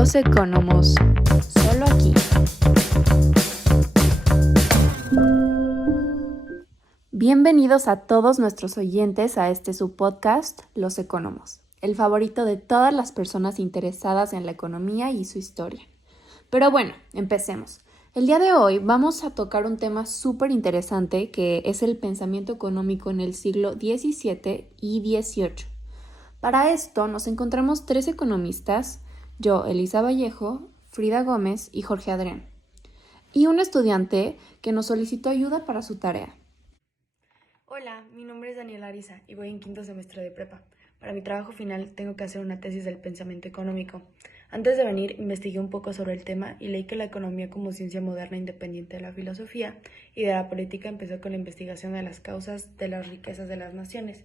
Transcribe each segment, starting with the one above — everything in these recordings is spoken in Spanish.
Los Economos, solo aquí. Bienvenidos a todos nuestros oyentes a este su podcast, Los Economos, el favorito de todas las personas interesadas en la economía y su historia. Pero bueno, empecemos. El día de hoy vamos a tocar un tema súper interesante que es el pensamiento económico en el siglo XVII y XVIII. Para esto nos encontramos tres economistas, yo, Elisa Vallejo, Frida Gómez y Jorge Adrián, y un estudiante que nos solicitó ayuda para su tarea. Hola, mi nombre es Daniela Ariza y voy en quinto semestre de prepa. Para mi trabajo final tengo que hacer una tesis del pensamiento económico. Antes de venir investigué un poco sobre el tema y leí que la economía como ciencia moderna independiente de la filosofía y de la política empezó con la investigación de las causas de las riquezas de las naciones,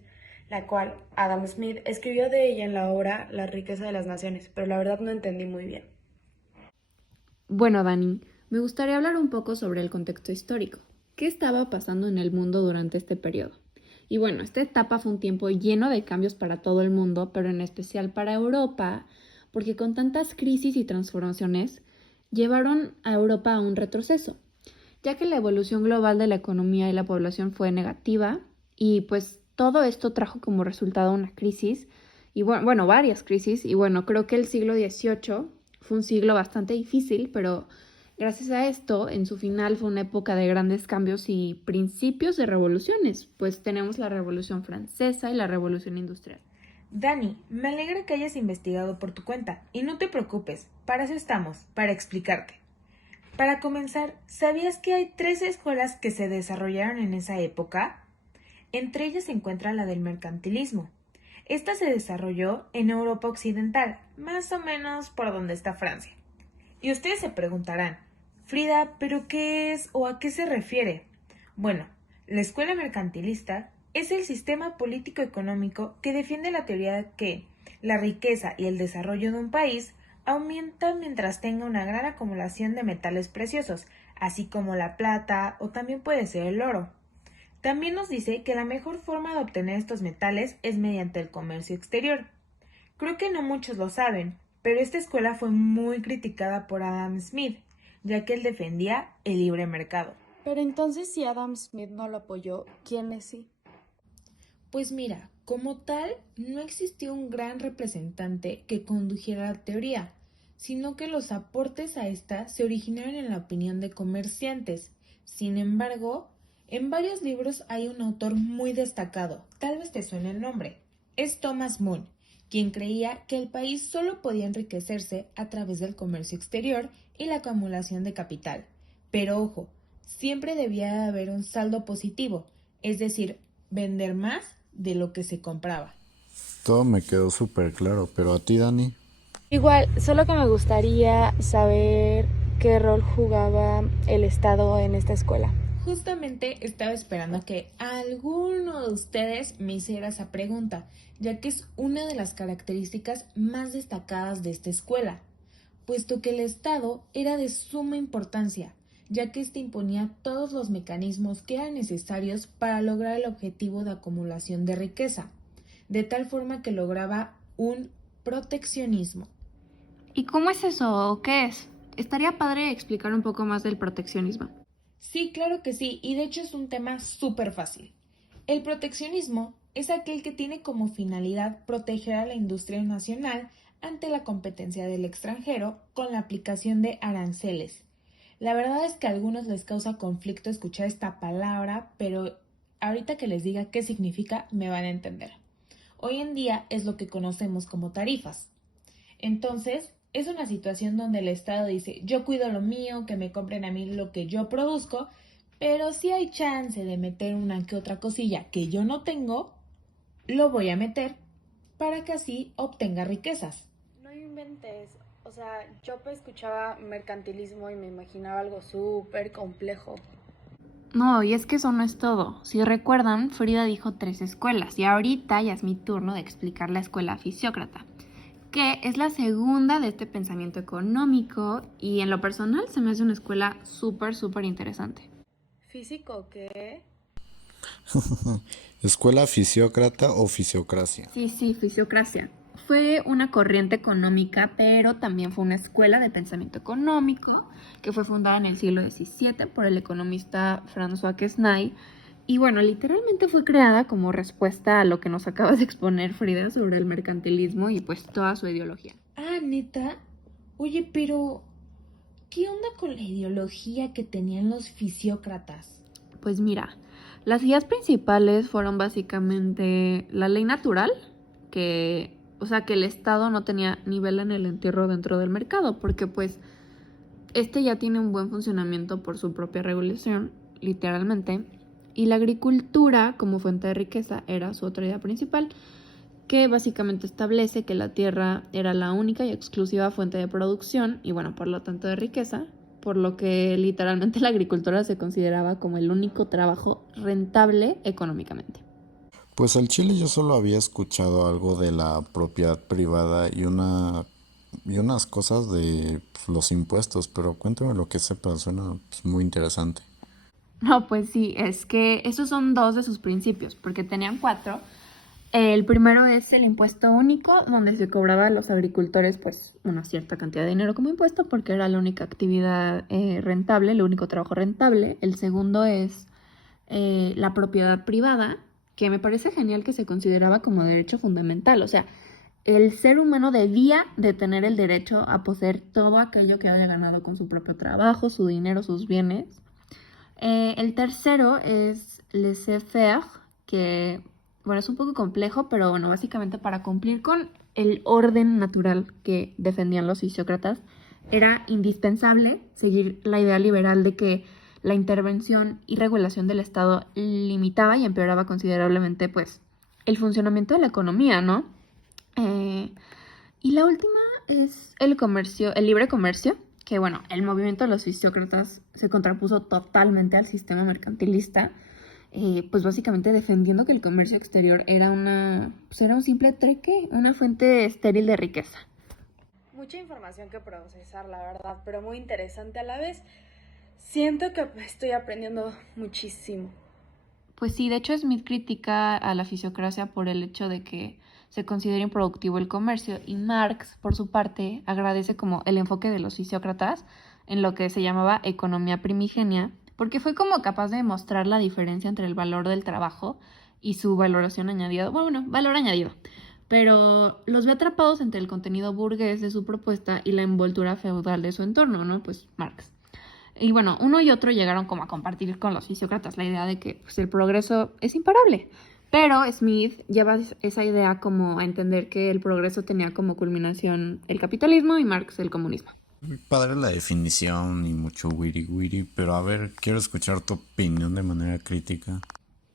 la cual Adam Smith escribió de ella en la obra La riqueza de las naciones, pero la verdad no entendí muy bien. Bueno, Dani, me gustaría hablar un poco sobre el contexto histórico. ¿Qué estaba pasando en el mundo durante este periodo? Y bueno, esta etapa fue un tiempo lleno de cambios para todo el mundo, pero en especial para Europa, porque con tantas crisis y transformaciones llevaron a Europa a un retroceso, ya que la evolución global de la economía y la población fue negativa y pues todo esto trajo como resultado una crisis y bueno, varias crisis y bueno, creo que el siglo XVIII fue un siglo bastante difícil, pero gracias a esto, en su final fue una época de grandes cambios y principios de revoluciones, pues tenemos la Revolución Francesa y la Revolución Industrial. Dani, me alegra que hayas investigado por tu cuenta y no te preocupes, para eso estamos, para explicarte. Para comenzar, ¿sabías que hay 3 escuelas que se desarrollaron en esa época? Entre ellas se encuentra la del mercantilismo. Esta se desarrolló en Europa Occidental, más o menos por donde está Francia. Y ustedes se preguntarán, Frida, ¿pero qué es o a qué se refiere? Bueno, la escuela mercantilista es el sistema político-económico que defiende la teoría de que la riqueza y el desarrollo de un país aumentan mientras tenga una gran acumulación de metales preciosos, así como la plata o también puede ser el oro. También nos dice que la mejor forma de obtener estos metales es mediante el comercio exterior. Creo que no muchos lo saben, pero esta escuela fue muy criticada por Adam Smith, ya que él defendía el libre mercado. Pero entonces, si Adam Smith no lo apoyó, ¿quiénes sí? Pues mira, como tal, no existió un gran representante que condujera la teoría, sino que los aportes a esta se originaron en la opinión de comerciantes. Sin embargo, en varios libros hay un autor muy destacado, tal vez te suene el nombre. Es Thomas Moon, quien creía que el país solo podía enriquecerse a través del comercio exterior y la acumulación de capital. Pero ojo, siempre debía haber un saldo positivo, es decir, vender más de lo que se compraba. Todo me quedó súper claro, pero a ti, Dani. Igual, solo que me gustaría saber qué rol jugaba el Estado en esta escuela. Justamente estaba esperando que alguno de ustedes me hiciera esa pregunta, ya que es una de las características más destacadas de esta escuela, puesto que el Estado era de suma importancia, ya que éste imponía todos los mecanismos que eran necesarios para lograr el objetivo de acumulación de riqueza, de tal forma que lograba un proteccionismo. ¿Y cómo es eso o qué es? Estaría padre explicar un poco más del proteccionismo. Sí, claro que sí, y de hecho es un tema súper fácil. El proteccionismo es aquel que tiene como finalidad proteger a la industria nacional ante la competencia del extranjero con la aplicación de aranceles. La verdad es que a algunos les causa conflicto escuchar esta palabra, pero ahorita que les diga qué significa me van a entender. Hoy en día es lo que conocemos como tarifas. Entonces, es una situación donde el Estado dice, yo cuido lo mío, que me compren a mí lo que yo produzco, pero si hay chance de meter una que otra cosilla que yo no tengo, lo voy a meter para que así obtenga riquezas. No inventes, o sea, yo escuchaba mercantilismo y me imaginaba algo súper complejo. No, y es que eso no es todo. Si recuerdan, Frida dijo 3 escuelas y ahorita ya es mi turno de explicar la escuela fisiócrata, que es la segunda de este pensamiento económico y en lo personal se me hace una escuela súper interesante. ¿Físico qué? ¿Escuela fisiócrata o fisiocracia? Sí, fisiocracia. fue una corriente económica, pero también fue una escuela de pensamiento económico que fue fundada en el siglo XVII por el economista François Quesnay. Y bueno, literalmente fue creada como respuesta a lo que nos acabas de exponer, Frida, sobre el mercantilismo y pues toda su ideología. Ah, neta. Oye, pero ¿qué onda con la ideología que tenían los fisiócratas? Pues mira, las ideas principales fueron básicamente la ley natural, que el Estado no tenía nivel en el entierro dentro del mercado, porque pues este ya tiene un buen funcionamiento por su propia regulación, literalmente, y la agricultura como fuente de riqueza era su otra idea principal, que básicamente establece que la tierra era la única y exclusiva fuente de producción y bueno, por lo tanto de riqueza, por lo que literalmente la agricultura se consideraba como el único trabajo rentable económicamente. Pues al Chile yo solo había escuchado algo de la propiedad privada y unas cosas de los impuestos, pero cuéntame lo que sepas, suena pues, muy interesante. No, pues sí, es que esos son dos de sus principios, porque tenían cuatro. El primero es el impuesto único, donde se cobraba a los agricultores pues una cierta cantidad de dinero como impuesto, porque era la única actividad rentable, el único trabajo rentable. El segundo es la propiedad privada, que me parece genial que se consideraba como derecho fundamental. O sea, el ser humano debía de tener el derecho a poseer todo aquello que haya ganado con su propio trabajo, su dinero, sus bienes. El tercero es laissez-faire, que, bueno, es un poco complejo, pero bueno, básicamente para cumplir con el orden natural que defendían los fisiócratas, era indispensable seguir la idea liberal de que la intervención y regulación del Estado limitaba y empeoraba considerablemente, pues, el funcionamiento de la economía, ¿no? Eh, y la última es el comercio, el libre comercio, que bueno, el movimiento de los fisiócratas se contrapuso totalmente al sistema mercantilista, pues básicamente defendiendo que el comercio exterior era era un simple trueque, una fuente estéril de riqueza. Mucha información que procesar, la verdad, pero muy interesante a la vez. Siento que estoy aprendiendo muchísimo. Pues sí, de hecho Smith critica a la fisiocracia por el hecho de que se considera improductivo el comercio y Marx, por su parte, agradece como el enfoque de los fisiócratas en lo que se llamaba economía primigenia, porque fue como capaz de mostrar la diferencia entre el valor del trabajo y su valoración añadida, bueno, valor añadido, pero los ve atrapados entre el contenido burgués de su propuesta y la envoltura feudal de su entorno, ¿no? Pues Marx. Y bueno, uno y otro llegaron como a compartir con los fisiócratas la idea de que pues, el progreso es imparable. Pero Smith lleva esa idea como a entender que el progreso tenía como culminación el capitalismo y Marx el comunismo. Muy padre la definición y mucho wiri wiri, pero a ver, quiero escuchar tu opinión de manera crítica.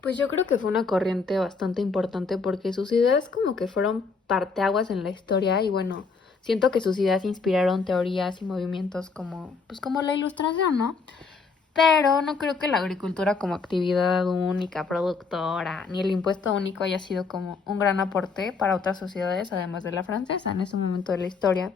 Pues yo creo que fue una corriente bastante importante porque sus ideas como que fueron parteaguas en la historia y bueno, siento que sus ideas inspiraron teorías y movimientos como, pues como la ilustración, ¿no? Pero no creo que la agricultura como actividad única, productora, ni el impuesto único haya sido como un gran aporte para otras sociedades, además de la francesa, en ese momento de la historia.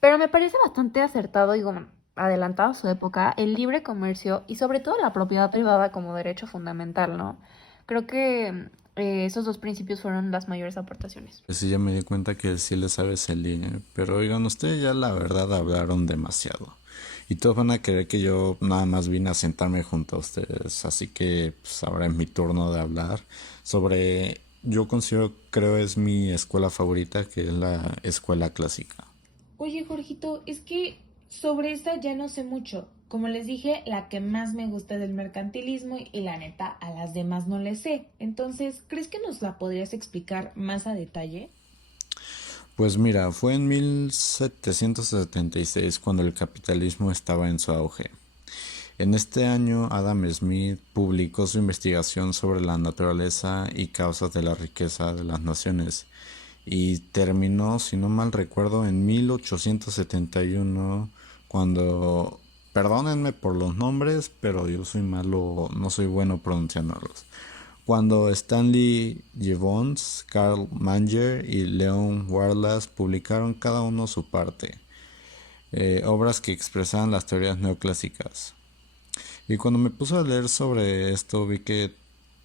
Pero me parece bastante acertado y bueno, adelantado a su época el libre comercio y sobre todo la propiedad privada como derecho fundamental, ¿no? Creo que esos dos principios fueron las mayores aportaciones. Pues sí, ya me di cuenta que sí le sabes el línea, pero oigan, ustedes ya la verdad hablaron demasiado. Y todos van a creer que yo nada más vine a sentarme junto a ustedes, así que pues ahora es mi turno de hablar sobre, yo considero, creo es mi escuela favorita, que es la escuela clásica. Oye, Jorgito, es que sobre esta ya no sé mucho. Como les dije, la que más me gusta es del mercantilismo y la neta, a las demás no les sé. Entonces, ¿crees que nos la podrías explicar más a detalle? Pues mira, fue en 1776 cuando el capitalismo estaba en su auge. En este año, Adam Smith publicó su investigación sobre la naturaleza y causas de la riqueza de las naciones y terminó, si no mal recuerdo, en 1871 cuando, perdónenme por los nombres, pero yo soy malo, no soy bueno pronunciándolos. Cuando Stanley Gibbons, Karl Manger y Leon Wallace publicaron cada uno su parte, obras que expresaban las teorías neoclásicas. Y cuando me puse a leer sobre esto vi que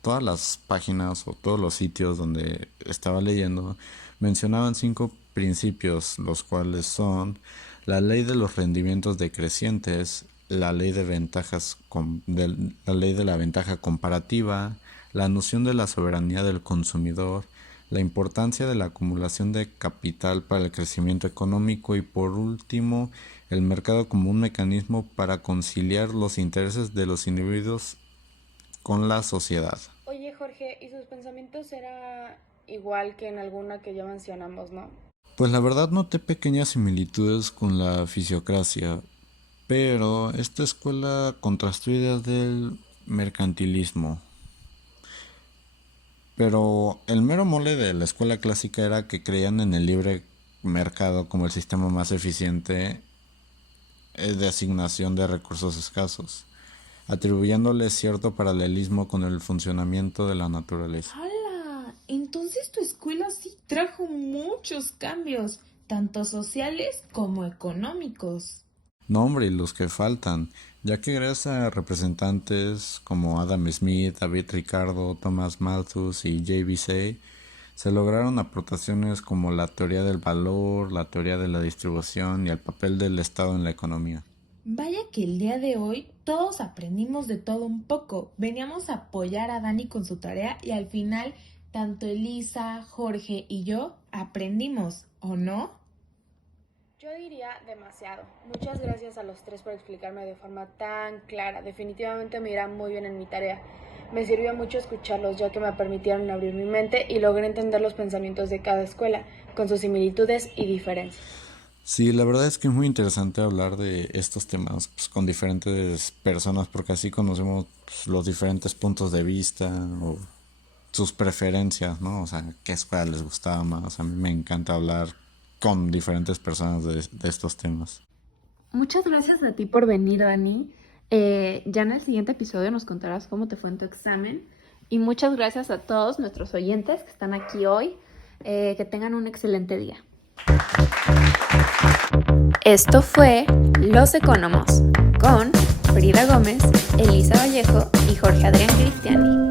todas las páginas o todos los sitios donde estaba leyendo Mencionaban 5 principios, los cuales son la ley de los rendimientos decrecientes, la ley de la ley de la ventaja comparativa, la noción de la soberanía del consumidor, la importancia de la acumulación de capital para el crecimiento económico y por último, el mercado como un mecanismo para conciliar los intereses de los individuos con la sociedad. Oye, Jorge, ¿y sus pensamientos era igual que en alguna que ya mencionamos, no? Pues la verdad noté pequeñas similitudes con la fisiocracia, pero esta escuela contrastó ideas del mercantilismo. Pero el mero mole de la escuela clásica era que creían en el libre mercado como el sistema más eficiente de asignación de recursos escasos, atribuyéndole cierto paralelismo con el funcionamiento de la naturaleza. ¡Hala! Entonces tu escuela sí trajo muchos cambios, tanto sociales como económicos. No, hombre, y los que faltan, ya que gracias a representantes como Adam Smith, David Ricardo, Thomas Malthus y JBC, se lograron aportaciones como la teoría del valor, la teoría de la distribución y el papel del Estado en la economía. Vaya que el día de hoy todos aprendimos de todo un poco. Veníamos a apoyar a Dani con su tarea y al final tanto Elisa, Jorge y yo aprendimos, ¿o no? Yo diría demasiado. Muchas gracias a los tres por explicarme de forma tan clara. Definitivamente me irá muy bien en mi tarea. Me sirvió mucho escucharlos ya que me permitieron abrir mi mente y logré entender los pensamientos de cada escuela, con sus similitudes y diferencias. Sí, la verdad es que es muy interesante hablar de estos temas pues, con diferentes personas porque así conocemos pues, los diferentes puntos de vista o sus preferencias, ¿no? O sea, qué escuela les gustaba más. A mí me encanta hablar con diferentes personas de estos temas. Muchas gracias a ti por venir, Dani. Ya en el siguiente episodio nos contarás cómo te fue en tu examen. Y muchas gracias a todos nuestros oyentes que están aquí hoy. Que tengan un excelente día. Esto fue Los Economos con Frida Gómez, Elisa Vallejo y Jorge Adrián Cristiani.